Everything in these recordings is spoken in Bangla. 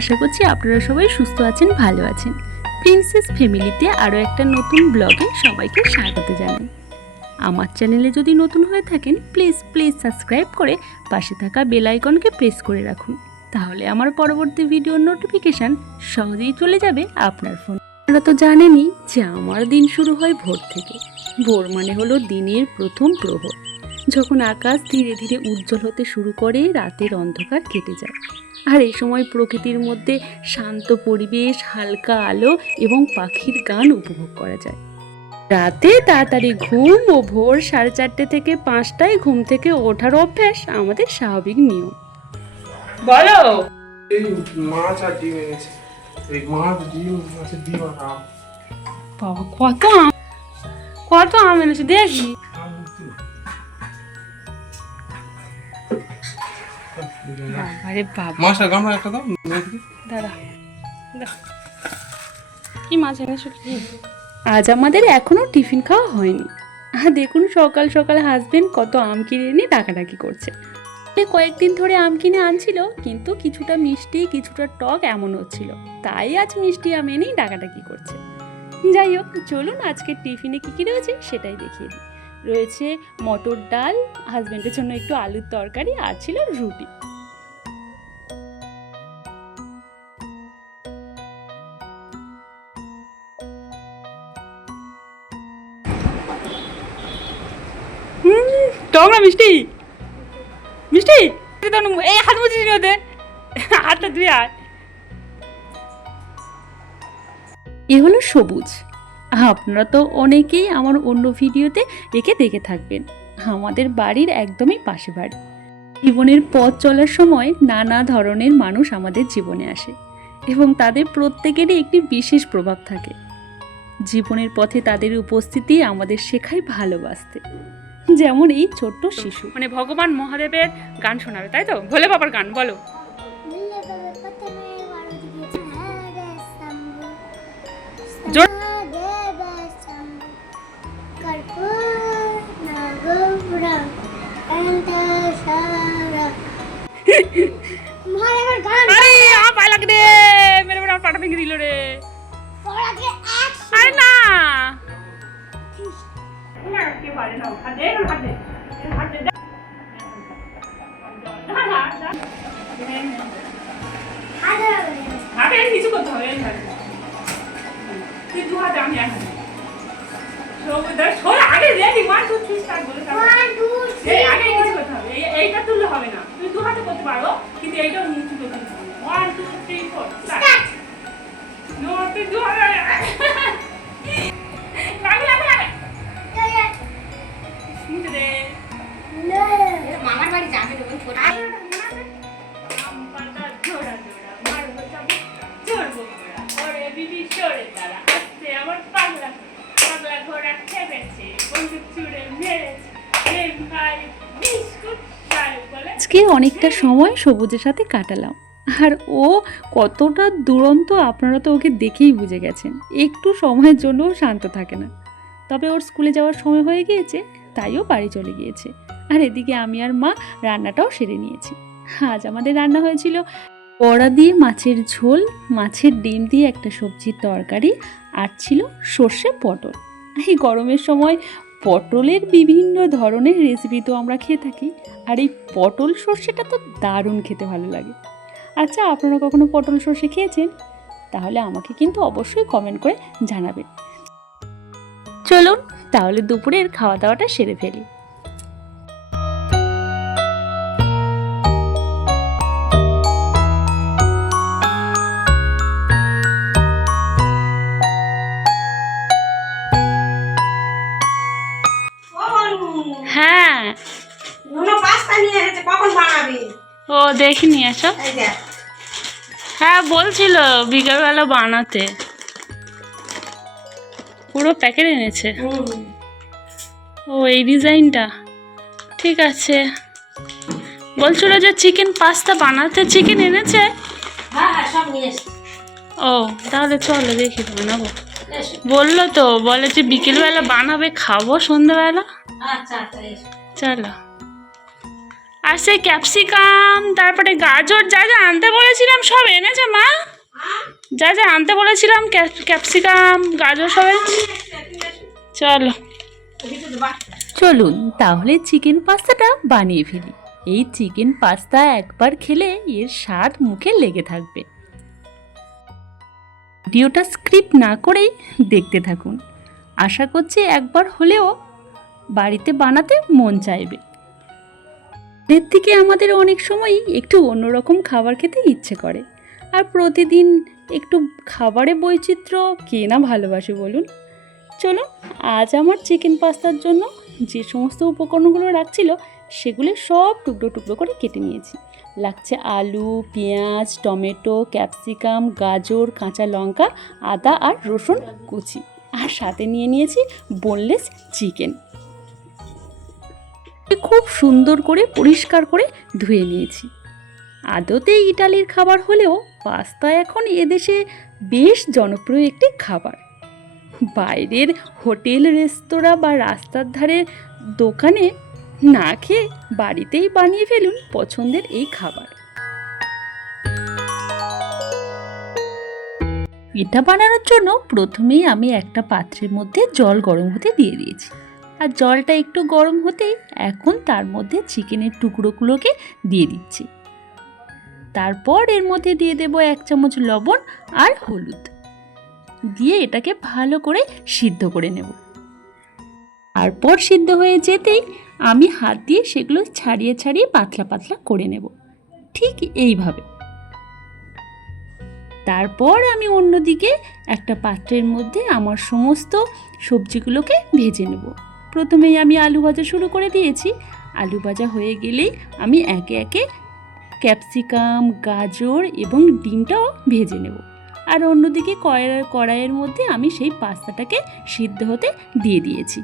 আশা করছি আপনারা সবাই সুস্থ আছেন, ভালো আছেন। প্রিন্সেস ফ্যামিলিতে আরও একটা নতুন ব্লগে সবাইকে স্বাগত জানাই। আমার চ্যানেলে যদি নতুন হয়ে থাকেন প্লিজ প্লিজ সাবস্ক্রাইব করে পাশে থাকা বেল আইকনকে প্রেস করে রাখুন। তাহলে আমার পরবর্তী ভিডিওর নোটিফিকেশান সহজেই চলে যাবে আপনার ফোন আপনারা তো জানেনই যে আমার দিন শুরু হয় ভোর থেকে। ভোর মানে হলো দিনের প্রথম প্রহর। যখন আকাশ ধীরে ধীরে উজ্জ্বল হতে শুরু করে, রাতের অন্ধকার কেটে যায়। আর এই সময় প্রকৃতির মধ্যে শান্ত পরিবেশ হালকা আলো এবং পাখির গান উপভোগ করা যায়। রাতে তাড়াতাড়ি ঘুম ও ভোর সাড়ে চারটে থেকে পাঁচটায় ঘুম থেকে ওঠার অভ্যাস আমাদের স্বাভাবিক নিয়ম। বলো! এই মাছ আর ডিম এনেছে। এই মাছ ডিম মাছের ডিম আর আম। বাবা কত আম কত আম এনেছে দেখি। বাবারে বাবা। মাছটা গামলা একটা দাও দাঁড়া কি মাছ এনেছো কি? আজ আমাদের এখনও টিফিন খাওয়া হয়নি। আর দেখুন সকাল সকাল হাজবেন্ড কত আম কিনে এনে ডাকাডাকি করছে। সে কয়েকদিন ধরে আম কিনে আনছিল কিন্তু কিছুটা মিষ্টি কিছুটা টক এমন হচ্ছিল। তাই আজ মিষ্টি আম এনেই ডাকাডাকি করছে। যাই হোক চলুন আজকে টিফিনে কী কী রয়েছে সেটাই দেখিয়ে দিই। রয়েছে মটর ডাল হাজব্যান্ডের জন্য একটু আলুর তরকারি আর ছিল রুটি। টক না মিষ্টি মিষ্টি এই হাত মুছিস ওদের। হাতটা ধুয়ে আয়। এ হলো সবুজ। আপনারা তো অনেকেই আমার অন্য ভিডিওতে একে দেখে থাকবেন। আমাদের বাড়ির একদমই পাশে বাড়ি। জীবনের পথ চলার সময় নানা ধরনের মানুষ আমাদের জীবনে আসে এবং তাদের প্রত্যেকেরই একটি বিশেষ প্রভাব থাকে। জীবনের পথে তাদের উপস্থিতি আমাদের শেখায় ভালোবাসতে। যেমন এই ছোট্ট শিশু। মানে ভগবান মহাদেবের গান শোনাবে, তাই তো? ভোলে বাবার গান, বলো। হাতে কিছু করতে হবে তুই দু হাতে আমি এক হাতে। আগে ready one two three start বলে আগে কিছু করতে হবে। এইটা তুললে হবে না। তুই দু হাতে করতে পারো কিন্তু এইটাও নিচু করতে হবে। One two three four start তুই দু হাতে আজকে অনেকটা সময় সবুজের সাথে কাটালাম। আর ও কতটা দুরন্ত, আপনারা তো ওকে দেখেই বুঝে গেছেন। একটু সময়ের জন্যও শান্ত থাকে না। তবে ওর স্কুলে যাওয়ার সময় হয়ে গিয়েছে তাইও বাড়ি চলে গিয়েছে। আর এদিকে আমি আর মা রান্নাটাও সেরে নিয়েছি। আজ আমাদের রান্না হয়েছিল বড়া দিয়ে মাছের ঝোল, মাছের ডিম দিয়ে একটা সবজির তরকারি, আর ছিল সর্ষে পটল। এই গরমের সময় পটলের বিভিন্ন ধরনের রেসিপি তো আমরা খেয়ে থাকি, আর এই পটল সর্ষেটা তো দারুণ খেতে ভালো লাগে। আচ্ছা আপনারা কখনো পটল সর্ষে খেয়েছেন? তাহলে আমাকে কিন্তু অবশ্যই কমেন্ট করে জানাবেন। চলুন, তাহলে দুপুরের খাওয়া দাওয়াটা সেরে ফেলি। নুনো পাস্তা নিয়ে এসেছে কখন বানাবি? ও দেখিনি এসব এই হ্যাঁ বলছিল বিকেলবেলা বানাতে। পুরো প্যাকেট এনেছে। ও এই ডিজাইনটা ঠিক আছে। বলছিল যে চিকেন পাস্তা বানাতে চিকেন এনেছে। হ্যাঁ হ্যাঁ নিয়ে ও তাহলে চলো দেখি বানাবো। এসো। বলল তো বলে যে বিকেলবেলা বানাবে খাব সন্ধ্যাবেলা। আচ্ছা আচ্ছা এসো। চলো। আর সেই ক্যাপসিকাম, তারপরে গাজর, যা যা আনতে বলেছিলাম সব এনেছে মা। যা যা আনতে বলেছিলাম ক্যাপসিকাম, গাজর সব? চলো। চলুন, তাহলে চিকেন পাস্তাটা বানিয়ে ফেলি। এই চিকেন পাস্তা একবার খেলে এর স্বাদ মুখে লেগে থাকবে। ভিডিওটা স্ক্রিপ্ট না করেই দেখতে থাকুন। আশা করছি একবার হলেও বাড়িতে বানাতে মন চাইবে। এর থেকে আমাদের অনেক সময়ই একটু অন্যরকম খাবার খেতে ইচ্ছে করে। আর প্রতিদিন একটু খাবারে বৈচিত্র্য কে না ভালোবাসে বলুন? চলো, আজ আমার চিকেন পাস্তার জন্য যে সমস্ত উপকরণগুলো রাখছিল, সেগুলি সব টুকরো টুকরো করে কেটে নিয়েছি। লাগছে আলু, পেঁয়াজ, টমেটো, ক্যাপসিকাম, গাজর, কাঁচা লঙ্কা, আদা আর রসুন কুচি। আর সাথে নিয়ে নিয়েছি বোনলেস চিকেন খুব সুন্দর করে পরিষ্কার করে ধুয়ে নিয়েছি। আদতে ইটালির খাবার হলেও পাস্তা এখন এদেশে বেশ জনপ্রিয় একটি খাবার। বাইরের হোটেল, রেস্তোরাঁ বা রাস্তার ধারে দোকানে না খেয়ে বাড়িতেই বানিয়ে ফেলুন পছন্দের এই খাবার। এটা বানানোর জন্য প্রথমেই আমি একটা পাত্রের মধ্যে জল গরম হতে দিয়ে দিয়েছি। আর জলটা একটু গরম হতেই এখন তার মধ্যে চিকেনের টুকরোগুলোকে দিয়ে দিচ্ছি। তারপর এর মধ্যে দিয়ে দেবো এক চামচ লবণ আর হলুদ। দিয়ে এটাকে ভালো করে সিদ্ধ করে নেব। তারপর সিদ্ধ হয়ে যেতেই আমি হাত দিয়ে সেগুলো ছাড়িয়ে ছাড়িয়ে পাতলা পাতলা করে নেব। ঠিক এইভাবে। তারপর আমি অন্যদিকে একটা পাত্রের মধ্যে আমার সমস্ত সবজিগুলোকে ভেজে নেব। প্রথমেই আমি আলু ভাজা শুরু করে দিয়েছি। আলু ভাজা হয়ে গেলেই আমি একে একে ক্যাপসিকাম, গাজর এবং ডিমটাও ভেজে নেব। আর অন্যদিকে কড়াই, কড়াইয়ের মধ্যে আমি সেই পাস্তাটাকে সিদ্ধ হতে দিয়ে দিয়েছি।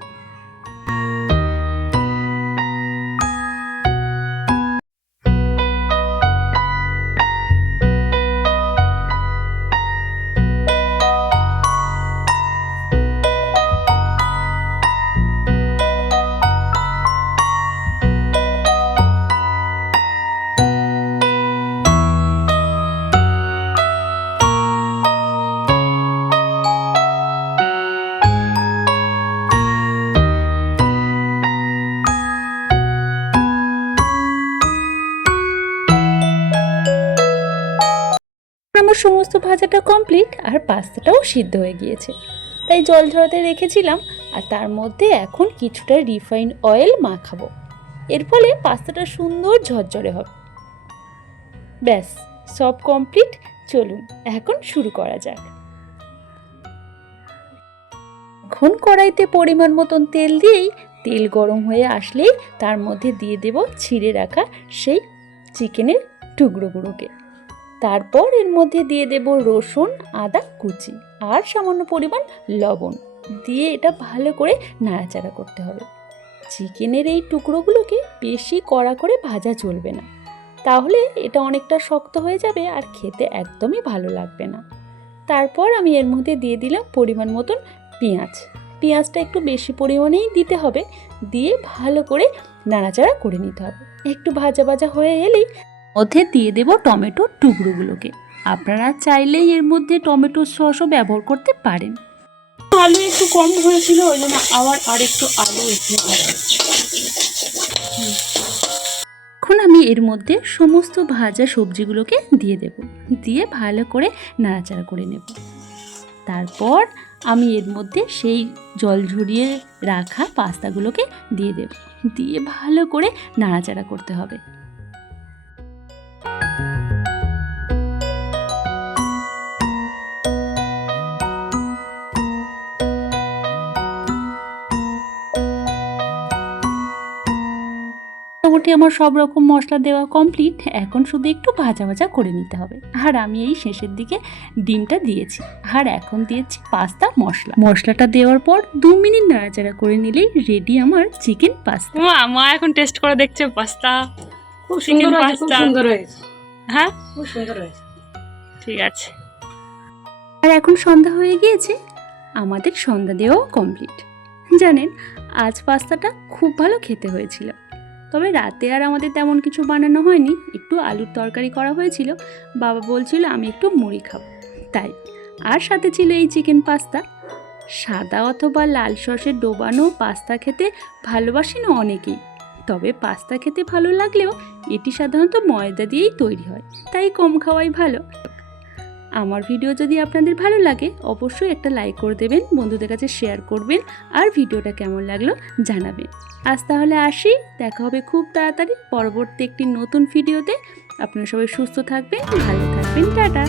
সমস্ত ভাজাটা কমপ্লিট আর পাস্তাটাও সিদ্ধ হয়ে গিয়েছে। তাই জল ঝরাতে রেখেছিলাম আর তার মধ্যে এখন কিছুটা রিফাইন্ড অয়েল মাখাবো। এর ফলে পাস্তাটা সুন্দর ঝরঝরে হবে। ব্যাস, সব কমপ্লিট। চলুন, এখন শুরু করা যাক। এখন কড়াইতে পরিমাণ মতন তেল দিয়েই তেল গরম হয়ে আসলেই তার মধ্যে দিয়ে দেব ছিঁড়ে রাখা সেই চিকেনের টুকরোগুলোকে। তারপর এর মধ্যে দিয়ে দেব রসুন, আদা, কুচি আর সামান্য পরিমাণ লবণ। দিয়ে এটা ভালো করে নাড়াচাড়া করতে হবে। চিকেনের এই টুকরোগুলোকে বেশি কড়া করে ভাজা চলবে না। তাহলে এটা অনেকটা শক্ত হয়ে যাবে আর খেতে একদমই ভালো লাগবে না। তারপর আমি এর মধ্যে দিয়ে দিলাম পরিমাণ মতন পেঁয়াজ। পেঁয়াজটা একটু বেশি পরিমাণেই দিতে হবে। দিয়ে ভালো করে নাড়াচাড়া করে নিতে হবে। একটু ভাজা ভাজা হয়ে এলেই মধ্যে দিয়ে দেব টমেটোর টুকরোগুলোকে। আপনারা চাইলেই এর মধ্যে টমেটো সসও ব্যবহার করতে পারেন। আলু একটু কম হয়েছিল ওই জন্য আবার আর একটু আলু একটু এখন আমি এর মধ্যে সমস্ত ভাজা সবজিগুলোকে দিয়ে দেব। দিয়ে ভালো করে নাড়াচাড়া করে নেব। তারপর আমি এর মধ্যে সেই জল ঝরিয়ে রাখা পাস্তাগুলোকে দিয়ে দেব। দিয়ে ভালো করে নাড়াচাড়া করতে হবে। আমার সব রকম মশলা দেওয়া কমপ্লিট এখন শুধু একটু ভাজা ভাজা করে নিতে হবে। আর আমি এই শেষের দিকে ডিমটা দিয়েছি। আর এখন দিয়েছি পাস্তা মশলা। মশলাটা দেওয়ার পর দু মিনিট নাড়াচাড়া করে নিলেই রেডি আমার চিকেন পাস্তা মা এখন টেস্ট করে দেখছে পাস্তা। খুব সুন্দর হয়েছে খুব pasta। সুন্দর হয়েছে। হ্যাঁ? খুব সুন্দর হয়েছে। ঠিক আছে। আর এখন সন্ধ্যা হয়ে গিয়েছে। আমাদের সন্ধ্যা দেওয়াও কমপ্লিট জানেন আজ পাস্তাটা খুব ভালো খেতে হয়েছিল। তবে রাতে আর আমাদের তেমন কিছু বানানো হয়নি। একটু আলুর তরকারি করা হয়েছিল। বাবা বলছিল, আমি একটু মুড়ি খাব। তাই, আর সাথে ছিল এই চিকেন পাস্তা। সাদা অথবা লাল সসে ডোবানো পাস্তা খেতে ভালোবাসি না অনেকেই। তবে পাস্তা খেতে ভালো লাগলেও এটি সাধারণত ময়দা দিয়েই তৈরি হয়। তাই কম খাওয়াই ভালো। আমার ভিডিও যদি আপনাদের ভালো লাগে, অবশ্যই একটা লাইক করে দেবেন, বন্ধুদের কাছে শেয়ার করবেন, আর ভিডিওটা কেমন লাগল জানাবেন। আজ তাহলে আসি, দেখা হবে খুব তাড়াতাড়ি পরবর্তী একটি নতুন ভিডিওতে আপনারা সবাই সুস্থ থাকবেন, ভালো থাকবেন, টাটা।